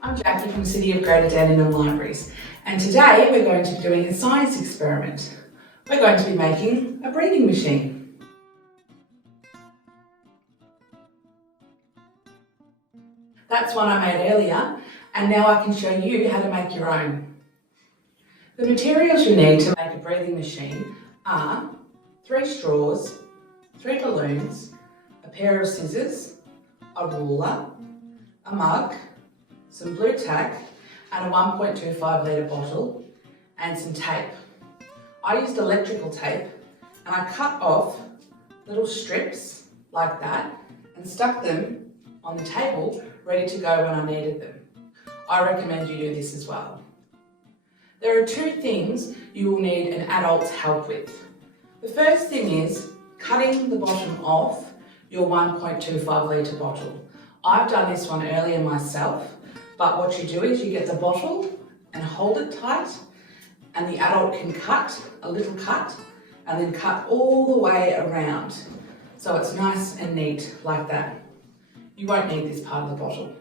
I'm Jackie from City of Greater Dandenong Libraries, and today we're going to be doing a science experiment. We're going to be making a breathing machine. That's one I made earlier, and now I can show you how to make your own. The materials you need to make a breathing machine are 3 straws, 3 balloons, a pair of scissors, a ruler, a mug, some blue tack and a 1.25 litre bottle and some tape. I used electrical tape and I cut off little strips like that and stuck them on the table ready to go when I needed them. I recommend you do this as well. There are 2 things you will need an adult's help with. The first thing is cutting the bottom off your 1.25 litre bottle. I've done this one earlier myself, but what you do is you get the bottle and hold it tight, and the adult can cut a little cut and then cut all the way around. So it's nice and neat like that. You won't need this part of the bottle.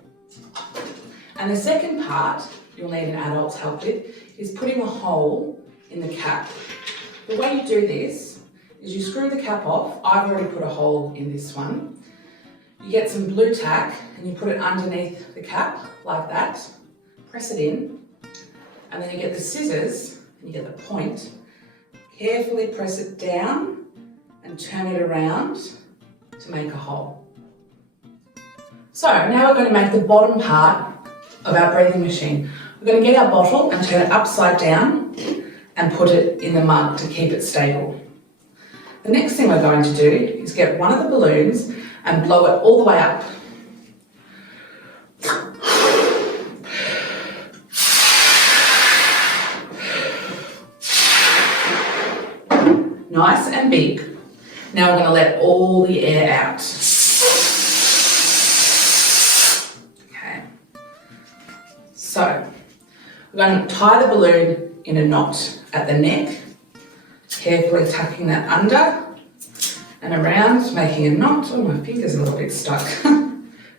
And the second part you'll need an adult's help with is putting a hole in the cap. The way you do this is you screw the cap off. I've already put a hole in this one. You get some blue tack and you put it underneath the cap like that, press it in, and then you get the scissors and you get the point, carefully press it down and turn it around to make a hole. So now we're going to make the bottom part of our breathing machine. We're going to get our bottle and turn it upside down and put it in the mug to keep it stable. The next thing we're going to do is get one of the balloons and blow it all the way up. Nice and big. Now we're going to let all the air out. Okay. So we're going to tie the balloon in a knot at the neck, carefully tucking that under and around, making a knot. Oh, my finger's a little bit stuck.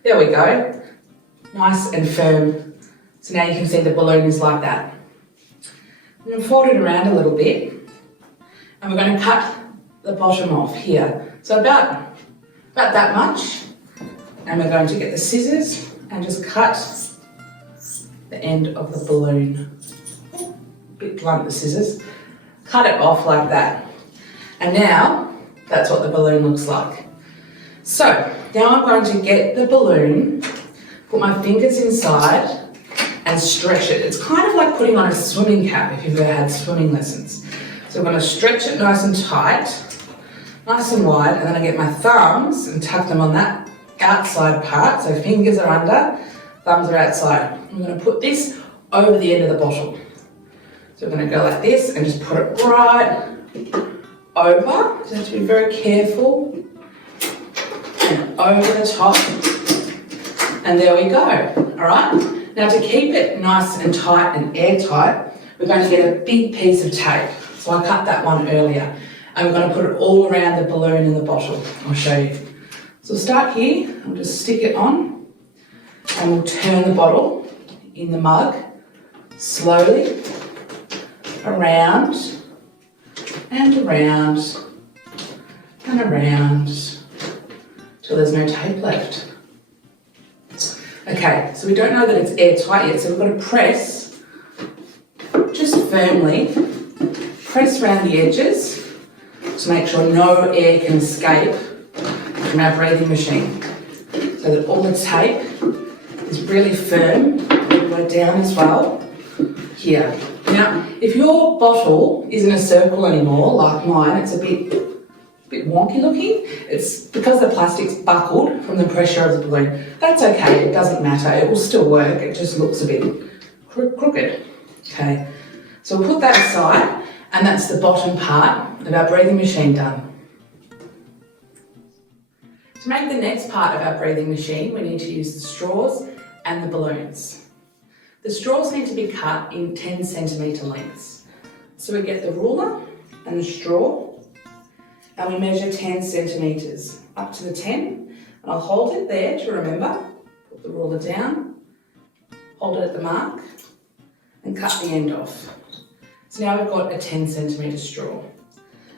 There we go. Nice and firm. So now you can see the balloon is like that. I'm going to fold it around a little bit and we're going to cut the bottom off here. So about that much. And we're going to get the scissors and just cut the end of the balloon. A bit blunt, the scissors. Cut it off like that. And now that's what the balloon looks like. So now I'm going to get the balloon, put my fingers inside and stretch it. It's kind of like putting on a swimming cap if you've ever had swimming lessons. So I'm going to stretch it nice and tight, nice and wide, and then I get my thumbs and tuck them on that outside part. So fingers are under, thumbs are outside. I'm going to put this over the end of the bottle. So we're going to go like this and just put it right over. So you have to be very careful. And over the top. And there we go. All right. Now to keep it nice and tight and airtight, we're going to get a big piece of tape. So I cut that one earlier. And we're going to put it all around the balloon in the bottle. I'll show you. So we'll start here. We'll just stick it on. And we'll turn the bottle in the mug slowly around and around and around till there's no tape left. Okay, so we don't know that it's airtight yet, so we've got to press, just firmly, press around the edges to make sure no air can escape from our breathing machine, so that all the tape is really firm all the way down as well here. Now, if your bottle isn't a circle anymore, like mine, it's a bit wonky looking. It's because the plastic's buckled from the pressure of the balloon. That's okay, it doesn't matter, it will still work, it just looks a bit crooked. Okay, so we'll put that aside, and that's the bottom part of our breathing machine done. To make the next part of our breathing machine, we need to use the straws and the balloons. The straws need to be cut in 10 centimetre lengths. So we get the ruler and the straw and we measure 10 centimetres up to the 10, and I'll hold it there to remember. Put the ruler down hold it at the mark and cut the end off. So now we've got a 10 centimetre straw.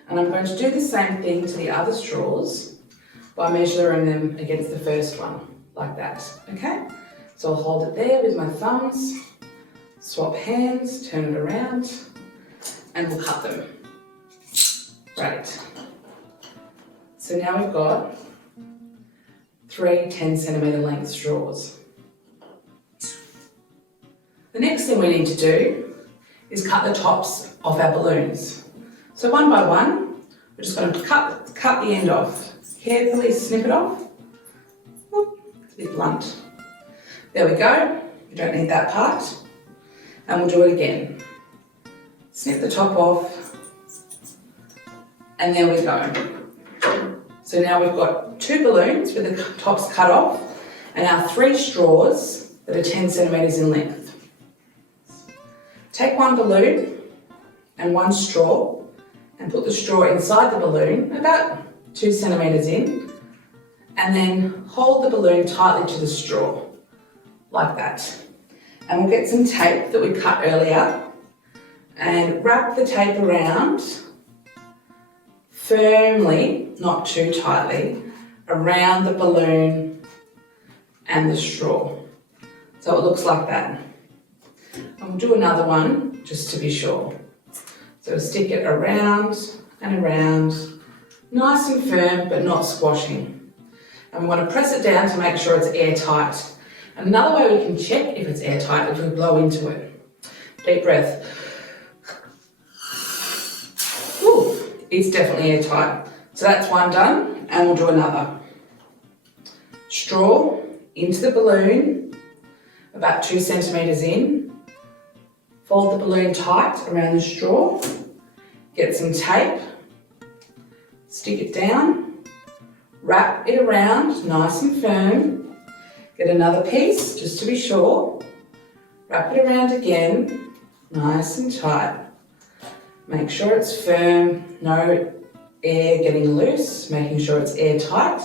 And I'm going to do the same thing to the other straws by measuring them against the first one, like that, okay? So I'll hold it there with my thumbs, swap hands, turn it around, and we'll cut them. Right. So now we've got 3 10 centimetre length straws. The next thing we need to do is cut the tops off our balloons. So one by one, we're just going to cut the end off. Carefully snip it off. It's a bit blunt. There we go. We don't need that part. And we'll do it again. Snip the top off. And there we go. So now we've got 2 balloons with the tops cut off and our 3 straws that are 10 centimetres in length. Take one balloon and one straw and put the straw inside the balloon, about 2 centimetres in, and then hold the balloon tightly to the straw, like that. And we'll get some tape that we cut earlier and wrap the tape around firmly, not too tightly, around the balloon and the straw. So it looks like that. And we'll do another one just to be sure. So stick it around and around, nice and firm but not squashing. And we want to press it down to make sure it's airtight. And another way we can check if it's airtight is we blow into it. Deep breath. Ooh, it's definitely airtight. So that's one done, and we'll do another. Straw into the balloon, about 2 centimetres in. Fold the balloon tight around the straw. Get some tape. Stick it down. Wrap it around nice and firm. Get another piece just to be sure. Wrap it around again, nice and tight. Make sure it's firm, no air getting loose, making sure it's airtight,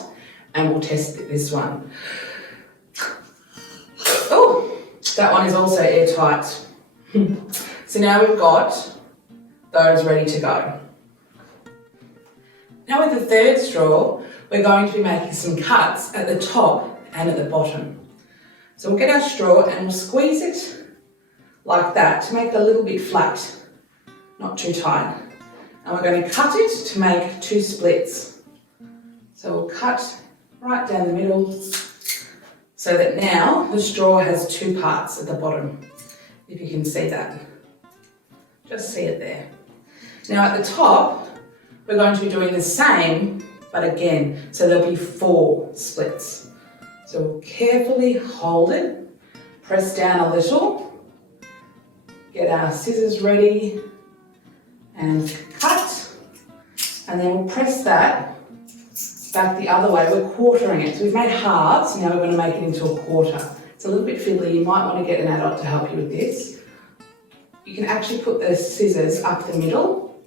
and we'll test this one. Oh, that one is also airtight. So now we've got those ready to go. Now with the third straw, we're going to be making some cuts at the top and at the bottom. So we'll get our straw and we'll squeeze it like that to make it a little bit flat, not too tight. And we're going to cut it to make 2 splits. So we'll cut right down the middle so that now the straw has 2 parts at the bottom, if you can see that. Just see it there. Now at the top, we're going to be doing the same, but again, so there'll be 4 splits. So we'll carefully hold it, press down a little, get our scissors ready and cut, and then we'll press that back the other way. We're quartering it. So we've made halves, now we're going to make it into a quarter. It's a little bit fiddly, you might want to get an adult to help you with this. You can actually put the scissors up the middle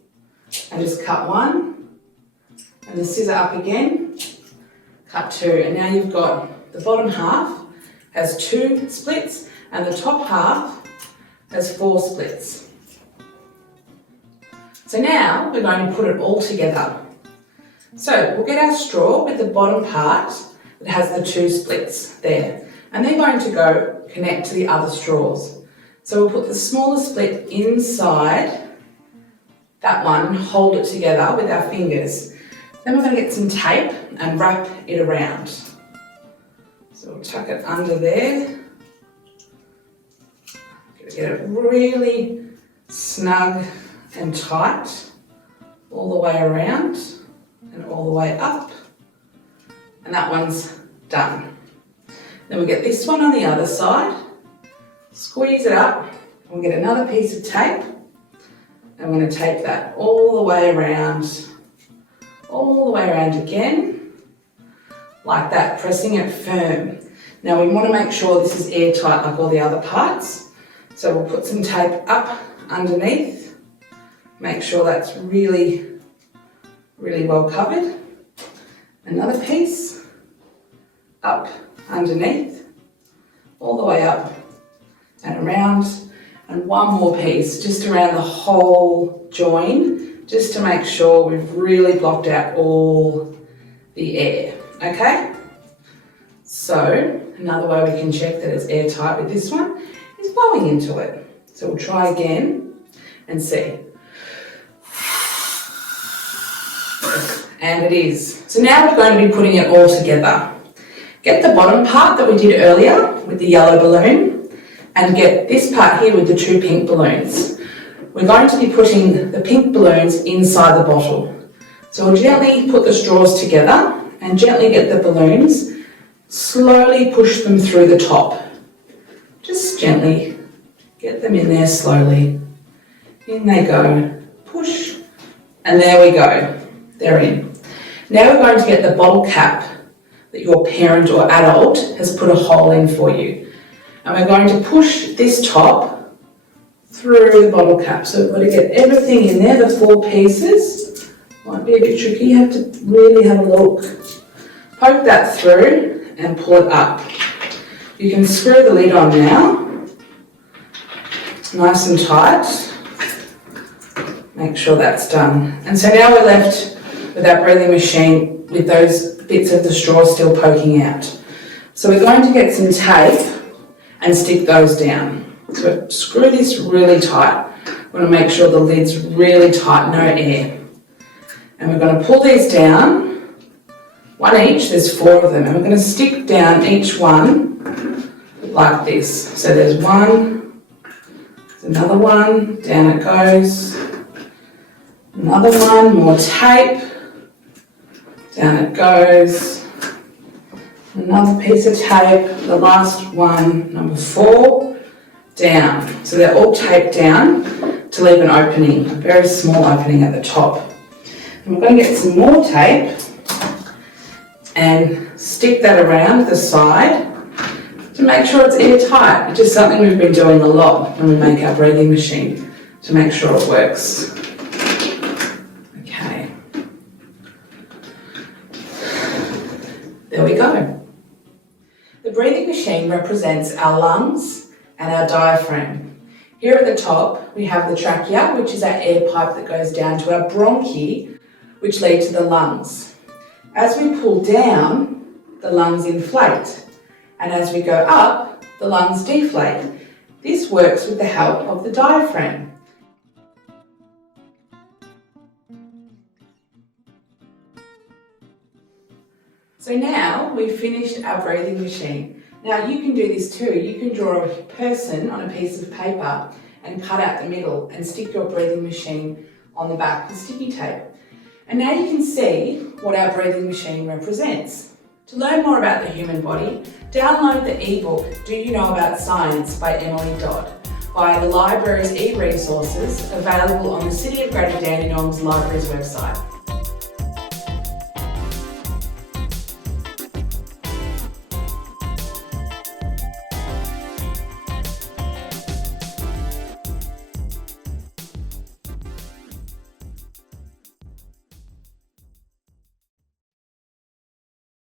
and just cut 1, and the scissor up again, cut 2, and now you've got the bottom half has 2 splits and the top half has 4 splits. So now we're going to put it all together. So we'll get our straw with the bottom part that has the 2 splits there, and they're going to go connect to the other straws. So we'll put the smaller split inside that one, hold it together with our fingers. Then we're going to get some tape and wrap it around. So we'll tuck it under there. Get it really snug and tight all the way around and all the way up. And that one's done. Then we get this one on the other side, squeeze it up, and we'll get another piece of tape, and we're going to tape that all the way around again, like that, pressing it firm. Now we want to make sure this is airtight like all the other parts, so we'll put some tape up underneath, make sure that's really, really well covered. Another piece up underneath, all the way up, and around, and one more piece just around the whole join, just to make sure we've really blocked out all the air, okay? So another way we can check that it's airtight with this one is blowing into it. So we'll try again and see. And it is. So now we're going to be putting it all together. Get the bottom part that we did earlier with the yellow balloon and get this part here with the 2 pink balloons. We're going to be putting the pink balloons inside the bottle. So we'll gently put the straws together and gently get the balloons, slowly push them through the top. Just gently get them in there slowly. In they go, push, and there we go, they're in. Now we're going to get the bottle cap that your parent or adult has put a hole in for you. And we're going to push this top through the bottle cap. So we've got to get everything in there, the 4 pieces. Might be a bit tricky, you have to really have a look. Poke that through and pull it up. You can screw the lid on now, nice and tight. Make sure that's done. And so now we're left with our breathing machine with those bits of the straw still poking out. So we're going to get some tape and stick those down. So screw this really tight. We want to make sure the lid's really tight, no air. And we're going to pull these down, 1 each, there's 4 of them, and we're going to stick down each one like this. So there's 1, there's another one, down it goes, another one, more tape, down it goes, another piece of tape, the last one, number 4, down. So they're all taped down to leave an opening, a very small opening at the top. And we're going to get some more tape and stick that around the side to make sure it's airtight, which is something we've been doing a lot when we make our breathing machine to make sure it works. Okay. There we go. The breathing machine represents our lungs and our diaphragm. Here at the top, we have the trachea, which is our air pipe that goes down to our bronchi, which lead to the lungs. As we pull down, the lungs inflate, and as we go up, the lungs deflate. This works with the help of the diaphragm. So now we've finished our breathing machine. Now you can do this too. You can draw a person on a piece of paper and cut out the middle and stick your breathing machine on the back with sticky tape. And now you can see what our breathing machine represents. To learn more about the human body, download the ebook Do You Know About Science by Emily Dodd via the library's e-resources available on the City of Greater Dandenong's Libraries website.